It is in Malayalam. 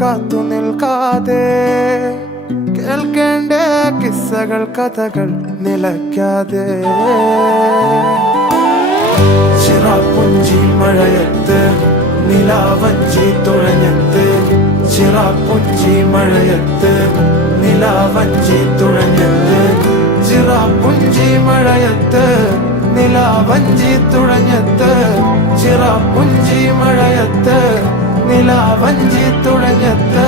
കാത്തു നിൽക്കാതെ കേൾക്കേണ്ട കിസ്സകൾ കഥകൾ നിലയ്ക്കാതെ ചിറാപ്പുഞ്ചി മഴയത്ത് നിലാവഞ്ചി തുഴഞ്ഞത്ത് ചിറാപ്പുഞ്ചി മഴയത്ത് നിലാവഞ്ചി തുഴഞ്ഞത്ത് ചിറാപ്പുഞ്ചി മഴയത്ത് നിലാവഞ്ചി തുഴഞ്ഞത്ത് ചിറാപ്പുഞ്ചി മഴയത്ത് നിലാവഞ്ചി തുഴഞ്ഞത്ത്